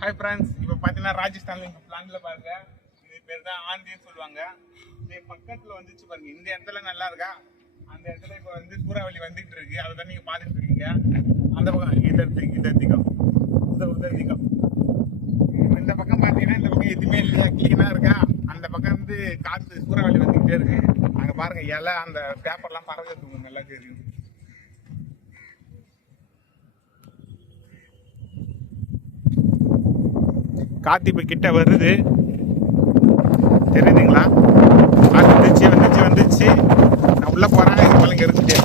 Hi friends, இப்போ பார்த்தீங்கன்னா ராஜஸ்தான்ல இங்கே பிளான்ல பாருங்க, இது பேர் தான் ஆந்தின்னு சொல்லுவாங்க. இது பக்கத்தில் வந்துச்சு பாருங்க, இந்த இடத்துல நல்லா இருக்கா, அந்த இடத்துல இப்போ வந்து சூறாவளி வந்துட்டு இருக்கு. அதை தான் நீங்கள் பார்த்துட்டு இருக்கீங்க. அந்த பக்கம் இதர்த்திகம் இந்த பக்கம் பார்த்தீங்கன்னா இந்த பக்கம் எதுவுமே இல்லையா, கிளீனாக இருக்கா. அந்த பக்கம் வந்து காற்று சூறாவளி வந்துக்கிட்டே இருக்கு. அங்கே பாருங்க இலை அந்த பேப்பர்லாம் பறக்கிறது நல்லா தெரியும். காத்து இப்போ கிட்ட வருது, தெரியுதுங்களா? வந்துச்சு நான் உள்ள போறேன். இது மேலே இருந்துட்டு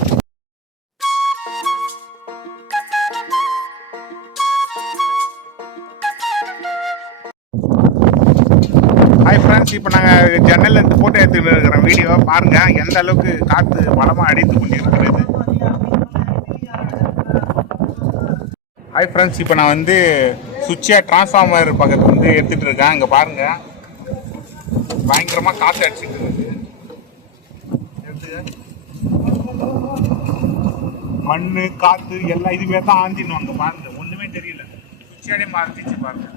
ஹாய் ஃப்ரெண்ட்ஸ், இப்போ நாங்கள் ஜன்னல்ல இருந்து போட்டோ எடுத்துக்கிட்டு இருக்கிற வீடியோ பாருங்க, எந்த அளவுக்கு காற்று பலமாக அடித்து கொண்டு இருக்கிறது. ஹாய் ஃப்ரெண்ட்ஸ், இப்போ நான் வந்து சுவிட்சா டிரான்ஸ்ஃபார்மர் பக்கத்துல வந்து எடுத்துட்டு இருக்கேன். இங்க பாருங்க, பயங்கரமா காத்து அடிச்சுட்டு இருக்கு. மண்ணு காத்து எல்லாம் இதுவே தான் ஆந்தினும். அங்க பாருங்க, ஒண்ணுமே தெரியல, சுவிட்சாடே மாறிச்சு பாருங்க.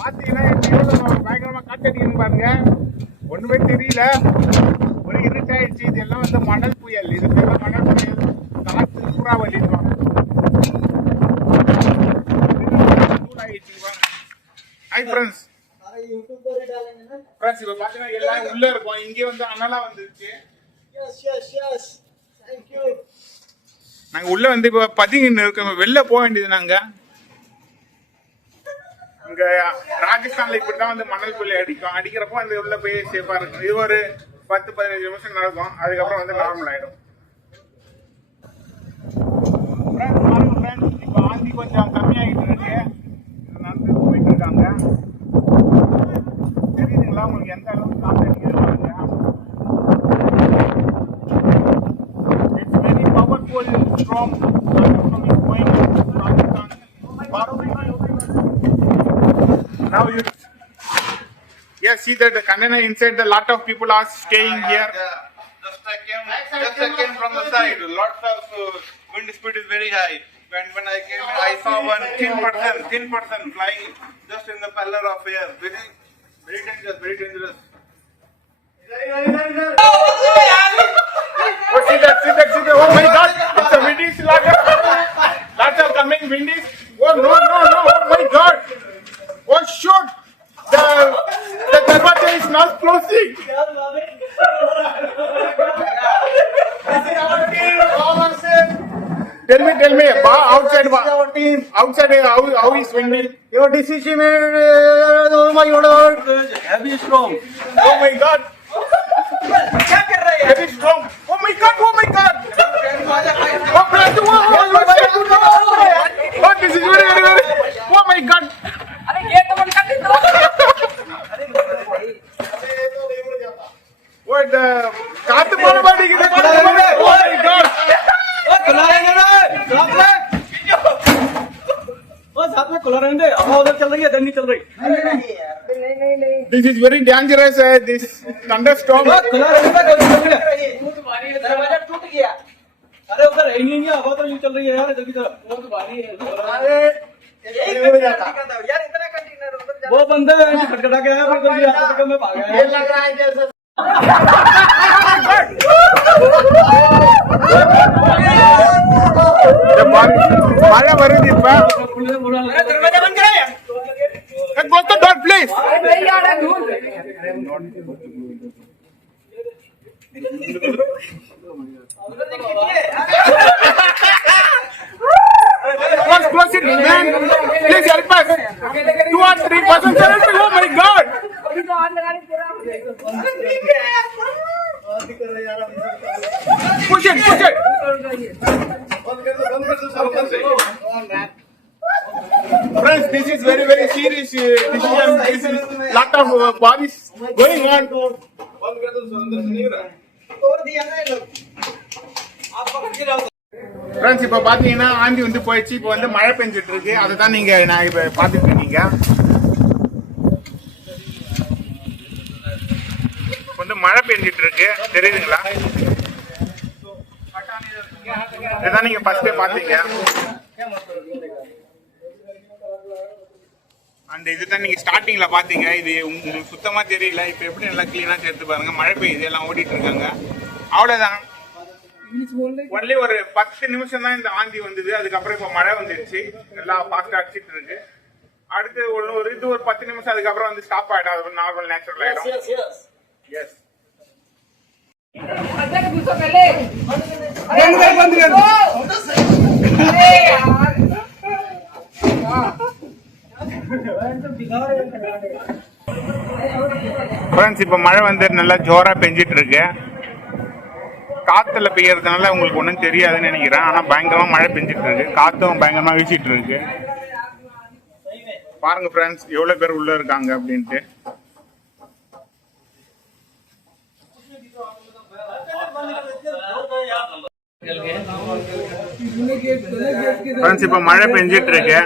பாத்தீங்கன்னா பயங்கரமா காத்து அடிக்கணும் பாருங்க, ஒண்ணுமே தெரியல, ஒரு இருட்டாயிடுச்சு. இதெல்லாம் வந்து மணல் புயல், இது பேர் மணல் புயல், காற்று சூறாவளி. ஹாய் ஃப்ரெண்ட்ஸ், இப்போ பார்த்தீங்கன்னா எல்லாம் உள்ள இருக்கும். இங்கே வந்து அனலா வந்துருச்சு. நாங்க உள்ள வந்து இப்போ பதுங்கின்னு இருக்கோம், வெளில போக வேண்டியது. நாங்க இங்க ராஜஸ்தான்ல இப்படிதான் வந்து மணல் புயல் அடிக்கிறப்போ அந்த உள்ள போய் சேஃபா இருக்கும். இது ஒரு 10-15 நிமிஷம் நடக்கும், அதுக்கப்புறம் வந்து நார்மல் ஆயிடும். இப்போ ஆந்தி கொஞ்சம் கம்மியாகிட்டு இருக்கு, நடந்து போயிட்டு இருக்காங்க. தெரியுதுங்களா உங்களுக்கு எந்த அளவுக்கு காத்து அடிக்கிறது? It's very powerful strong. Now you see that the container inside, the lot of people are staying here. Just I came from the side. Lots of wind speed is very high. When I came in, I saw one thin person flying just in the pillar of air. Very dangerous. Oh, see that. Oh my God, it's a windies. Lots of coming windies. Oh no. Oh my God. Oh shoot. The darbata is not closing. Tell me, outside how is windy? Your decision, oh my God, heavy storm. Oh my God. Heavy storm. Oh my God. Oh, this is very. Oh my God. What காத்து போன பாடிக்குது. Oh my God. खुला रहने हवा उधर चल रही है, इधर नहीं चल रही. This is very dangerous. This thunderstorm. खुला रहने दरवाजा टूट गया. अरे उधर है नहीं, हवा तो यूं चल रही है यार, इधर की तरफ. बहुत भारी है. यार इतना कंटेनर उधर वो बंदा खटखटा के आया, फिर कोई आता तो मैं भाग गया. ये लग रहा है जैसे மழை வருது இப்ப. दरवाजा बंद करा. Close the door, please. Close it, man. Please help us. 2 or 3 persons. Oh my God. Push it. Friends, this is very serious decision. This is lot of bodies going on. Friends, இப்போ பாத்தீங்கன்னா ஆந்தி வந்து போயிடுச்சு. இப்போ வந்து மழை பெஞ்சிட்டு இருக்கு. அதை தான் நான் இப்ப பாத்துட்டு இருக்கீங்க. வந்து மழை பெஞ்சிட்டு இருக்கு, தெரியுதுங்களா? இதான் நீங்க ஃபர்ஸ்டே பாத்தீங்க. அந்த இதுதான் நீங்க ஸ்டார்டிங்ல பாத்தீங்க. இது உங்களுக்கு சுத்தமா தெரியல. இப்ப எப்படி நல்லா கிளீனா சேர்த்து பாருங்க. மழை பெய்யுது, எல்லாம் ஓடிட்டு இருக்காங்க. அவ்வளவுதான். ஒன்லி ஒரு 10 நிமிஷம் தான் இந்த ஆந்தி வந்தது. அதுக்கப்புறம் இப்ப மழை வந்துருச்சு, எல்லாம் ஃபாஸ்டா அடிச்சிட்டு இருக்கு. அடுத்து ஒரு 10 நிமிஷம் அதுக்கப்புறம் வந்து ஸ்டாப் ஆயிடும். அது நார்மல் நேச்சுரல் ஆயிடும். எஸ் ஃப்ரெண்ட்ஸ், இப்ப மழை வந்து நல்லா ஜோரா பெஞ்சிட்டு இருக்கு. காத்துல பெய்யறதுனால உங்களுக்கு ஒன்றும் தெரியாதுன்னு நினைக்கிறேன். ஆனா பயங்கரமா மழை பெஞ்சிட்டு இருக்கு. காத்தும் பயங்கரமா வீசிட்டு இருக்கு. பாருங்க ஃப்ரெண்ட்ஸ், எவ்வளவு பேர் உள்ள இருக்காங்க அப்படின்ட்டு. ஃப்ரெண்ட்ஸ், இப்ப மழை பெஞ்சிட்டு இருக்கு.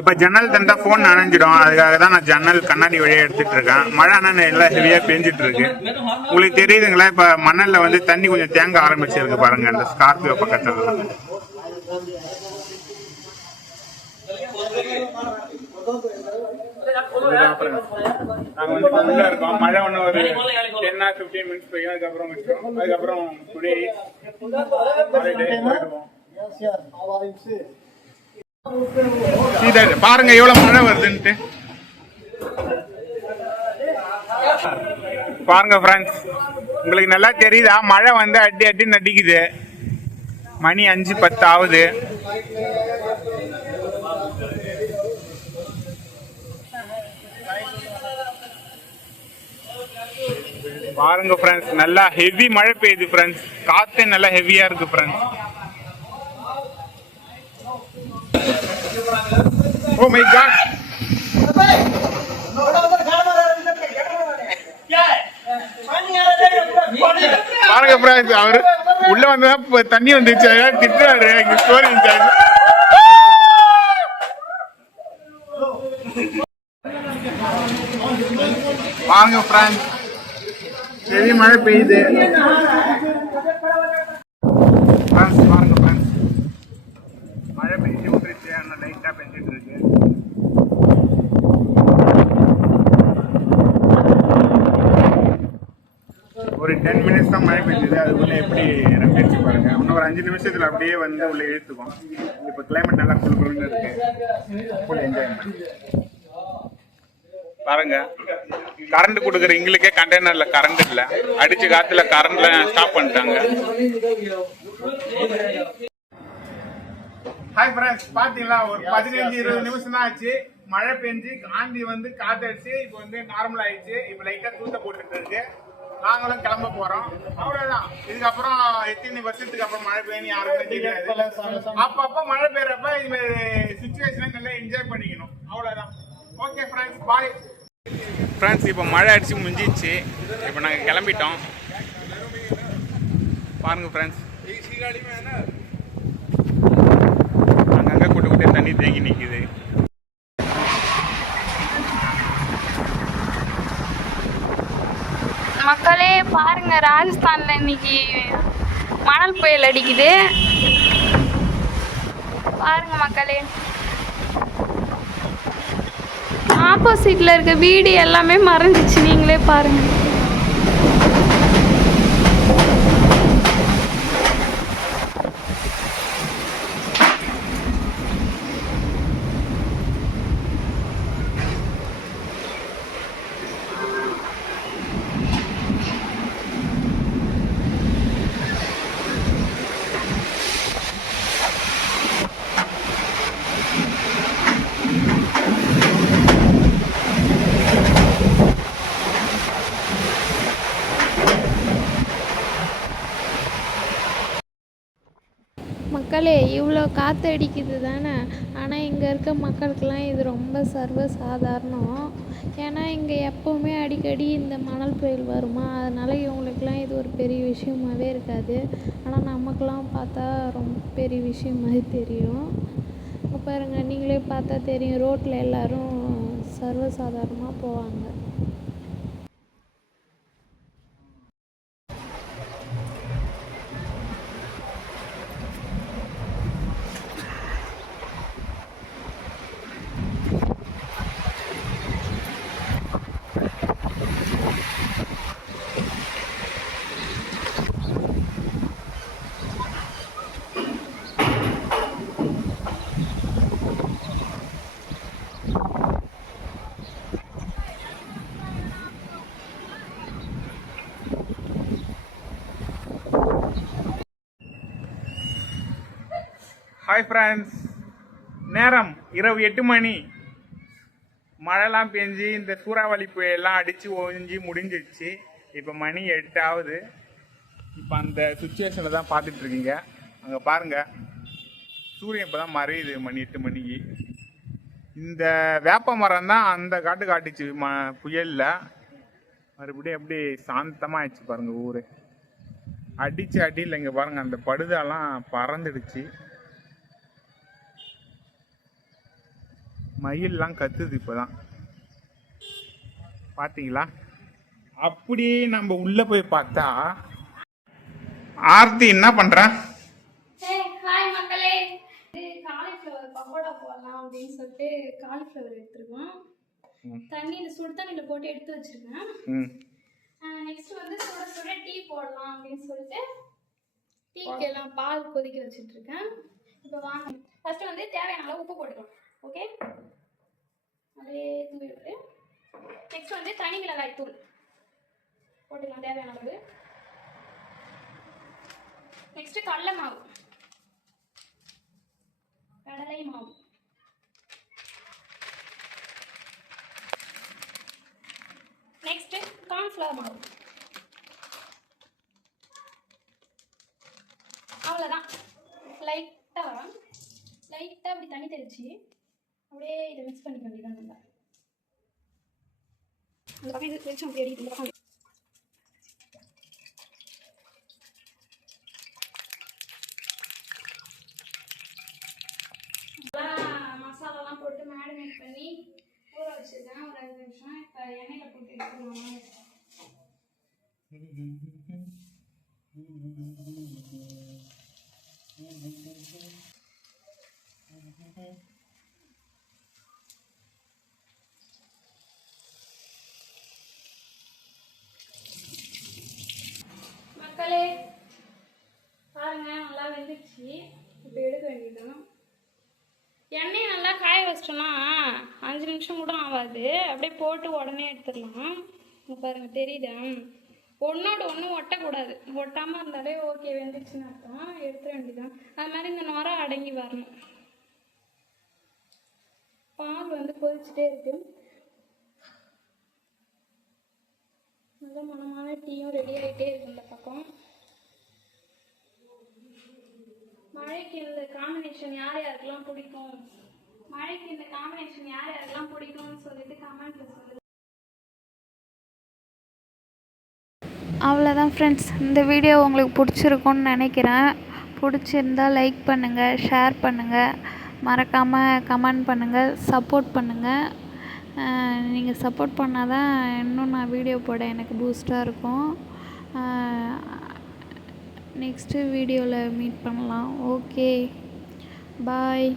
இப்ப ஜன்னல் தந்தா போன் நனைஞ்சிடும். அதுக்காக தான் நான் ஜன்னல் கண்ணாடி வழியா எடுத்துட்டு இருக்கேன். மழை ஆனா எல்லாம் ஹெவியா பெஞ்சிட்டு இருக்கு. உங்களுக்கு தெரியுதுங்களா, இப்ப மணல்ல வந்து தண்ணி கொஞ்சம் தேங்க ஆரம்பிச்சிருக்கு பாருங்க, அந்த ஸ்கார்பியோ பக்கத்துல. நாங்க வந்து உள்ள இருக்கோம். மழை ஒண்ணு ஒரு 10 or 15 minutes பெய்யும். அதுக்கப்புறம் டுடே பாருங்க எவ்வளவு மழை வருதுன்ட்டு. பாருங்க ஃப்ரெண்ட்ஸ், உங்களுக்கு நல்லா தெரியுதா? மழை வந்து அடி அடி நடிக்குது. மணி 5:10 ஆகுது. பாருங்க ஃப்ரெண்ட்ஸ், நல்லா ஹெவி மழை பெய்யுது ஃப்ரெண்ட்ஸ். காத்து நல்லா ஹெவியா இருக்கு ஃப்ரெண்ட்ஸ். ஓ மை காட், பாருங்க ஃப்ரெண்ட்ஸ், அவரு உள்ள வந்தா தண்ணி வந்துச்சு, திட்டுறாரு. எங்க ஸ்டோரி இன்சார்ஜ். பாருங்க ஃப்ரெண்ட்ஸ், ஹெவி மழை பெய்யுது. பாருங்க ஃப்ரெண்ட்ஸ், மழை பெய்ஞ்சு விட்டுருச்சு. ஆனால் லைட்டா பெஞ்சிட்டு இருக்கு. ஒரு 10 minutes தான் மழை பெய்யுது. அதுக்குள்ள எப்படி ரம்பிச்சு பாருங்க. இன்னும் ஒரு 5 நிமிஷத்துல அப்படியே வந்து உள்ள இழுத்துக்கும். இப்ப கிளைமேட் நல்லா குளிர்ந்து இருக்கு. Full enjoyment. பாருங்க, கரண்ட் கொடுக்குற எங்களுக்கே கண்டெய்னர்ல கரண்ட் இல்ல. அடிச்ச காத்துல கரண்ட்ல ஸ்டாப் பண்ணிட்டாங்க. ஹாய் ஃப்ரெண்ட்ஸ், பாத்தீங்களா, ஒரு 15-20 நிமிஷம் தான் ஆச்சு. மழை பெஞ்சு ஆந்தி வந்து காத்தடிச்சு இப்ப வந்து நார்மல் ஆயிடுச்சு. இப்ப லைட்டா தூத்த போட்டுட்டு இருக்கு. நாங்களும் கிளம்ப போறோம். அவ்வளவுதான். இதுக்கப்புறம் எத்தனை வருஷத்துக்கு அப்புறம் மழை பெய்யும் யாருக்கும் தெரியாது. அப்பப்ப மழை பெய்யறப்ப இந்த சிச்சுவேஷனை நல்லா என்ஜாய் பண்ணிக்கணும். அவ்வளவுதான். ஓகே ஃப்ரெண்ட்ஸ், பாய். ஃப்ரெண்ட்ஸ், இப்போ மழை அடிச்சு முடிஞ்சிச்சு. இப்போ நாங்கள் கிளம்பிட்டோம். பாருங்க ஃப்ரெண்ட்ஸ், அங்கங்கே கூட்டு தண்ணி தேங்கி நிற்குது. மக்களே பாருங்க, ராஜஸ்தான்ல இன்னைக்கு மணல் புயல் அடிக்குது. பாருங்க மக்களே, ஆப்போசிட்ல இருக்க வீடு எல்லாமே மறைஞ்சிச்சு. நீங்களே பாருங்க. மக்களே, இவ்வளோ காற்று அடிக்குது தானே. ஆனால் இங்கே இருக்க மக்களுக்கெல்லாம் இது ரொம்ப சர்வசாதாரணம். ஏன்னா இங்கே எப்போவுமே அடிக்கடி இந்த மணல் புயல் வருமா, அதனால் இவங்களுக்கெல்லாம் இது ஒரு பெரிய விஷயமாகவே இருக்காது. ஆனால் நமக்கெல்லாம் பார்த்தா ரொம்ப பெரிய விஷயம் மாதிரி தெரியும். இப்போ பாருங்கள், நீங்களே பார்த்தா தெரியும், ரோட்டில் எல்லோரும் சர்வசாதாரணமாக போவாங்க. ஹாய் ஃப்ரெண்ட்ஸ், நேரம் இரவு 8 மணி. மழைலாம் பெஞ்சு இந்த சூறாவளி புயல்லாம் அடித்து ஒழிஞ்சு முடிஞ்சிடுச்சு. இப்போ மணி 8 ஆகுது. இப்போ அந்த சுச்சுவேஷனில் தான் பார்த்துட்டு இருக்கீங்க. அங்கே பாருங்கள், சூரியன் இப்போ தான் மறையுது மணி 8 மணிக்கு. இந்த வேப்ப மரம் தான் அந்த காட்டுச்சு புயலில். மறுபடியும் எப்படி சாந்தமாக ஆயிடுச்சு பாருங்கள் ஊர். அடிச்சு அடியில் இங்கே பாருங்கள், அந்த படுதாலாம் பறந்துடுச்சு. மயிலெலாம் கத்துது இப்போதான், பார்த்தீங்களா? அப்படியே நம்ம உள்ளே போய் பார்த்தா ஆர்த்தி என்ன பண்ணுறா? ஹாய் மக்களே, காலிஃப்ளவர் பக்கோடா போடலாம் அப்படின்னு சொல்லிட்டு காலிஃப்ளவர் எடுத்துருக்கோம். தண்ணியில் சுடு தண்ணியில் போட்டு எடுத்து வச்சிருக்கேன். நெக்ஸ்ட் வந்து சுட சுட டீ போடலாம் அப்படின்னு சொல்லிட்டு டீக்கு எல்லாம் பால் கொதிக்க வச்சுட்டு இருக்கேன். இப்போ வாங்க, ஃபர்ஸ்ட் வந்து தேவையான அளவு உப்பு போட்டுக்கலாம். ஓகே, அப்படியே தூவி விட்டு நெக்ஸ்ட் வந்து தனி மிளகாய் தூள் போட்டுக்கலாம் தேவையான அளவு. நெக்ஸ்ட் கடலை மாவு, கடலை மாவு, நெக்ஸ்ட் கார்ன்ஃப்ளவர் மாவு. அவ்வளோதான். லைட்டாக அப்படி தண்ணி தெளிச்சு அப்படியே இதை மிக்ஸ் பண்ணிக்க வேண்டியதான். நல்லா இந்த பக்கம் இது தெளிச்சு அப்படி அடிக்கிட்டு இந்த பக்கம் மசாலாலாம் போட்டு மேரினேட் பண்ணி ஊற வச்சுருக்கேன் ஒரு 5 நிமிஷம். இப்போ எண்ணெயில் போட்டு எடுத்துக்கலாம். மக்களே பாருங்க, நல்லா வெந்துச்சு. இப்போ எடுக்க வேண்டியதுதான். எண்ணெயை நல்லா காய வச்சிட்டோம்னா 5 நிமிஷம் கூட ஆகாது. அப்படியே போட்டு உடனே எடுத்துடலாம். பாருங்க, தெரியுதா? ஒன்றோடு ஒன்று ஒட்டக்கூடாது. ஒட்டாமல் இருந்தாலே ஓகே, வெந்துச்சுன்னு அர்த்தம். எடுத்துட வேண்டியதான். அது மாதிரி இந்த நுரை அடங்கி வரணும். பால் வந்து கொதிச்சுட்டே இருக்கு. நல்ல மனமான டீயும் ரெடி ஆகிட்டே இருக்கு இந்த பக்கம். மழைக்கு இந்த காம்பினேஷன் யார் யாருக்கெல்லாம் பிடிக்கும், மழைக்கு இந்த காம்பினேஷன் யார் யாருக்கெல்லாம் பிடிக்கும்னு சொல்லிட்டு கமெண்ட்ல சொல்லுங்க. அவ்வளோதான் ஃப்ரெண்ட்ஸ், இந்த வீடியோ உங்களுக்கு பிடிச்சிருக்குன்னு நினைக்கிறேன். பிடிச்சிருந்தா லைக் பண்ணுங்கள், ஷேர் பண்ணுங்கள், மறக்காமல் கமெண்ட் பண்ணுங்கள், சப்போர்ட் பண்ணுங்கள். நீங்கள் சப்போர்ட் பண்ணால் தான் இன்னும் நான் வீடியோ போட எனக்கு பூஸ்டாக இருக்கும். நெக்ஸ்ட்டு வீடியோவில் மீட் பண்ணலாம். ஓகே, பாய்.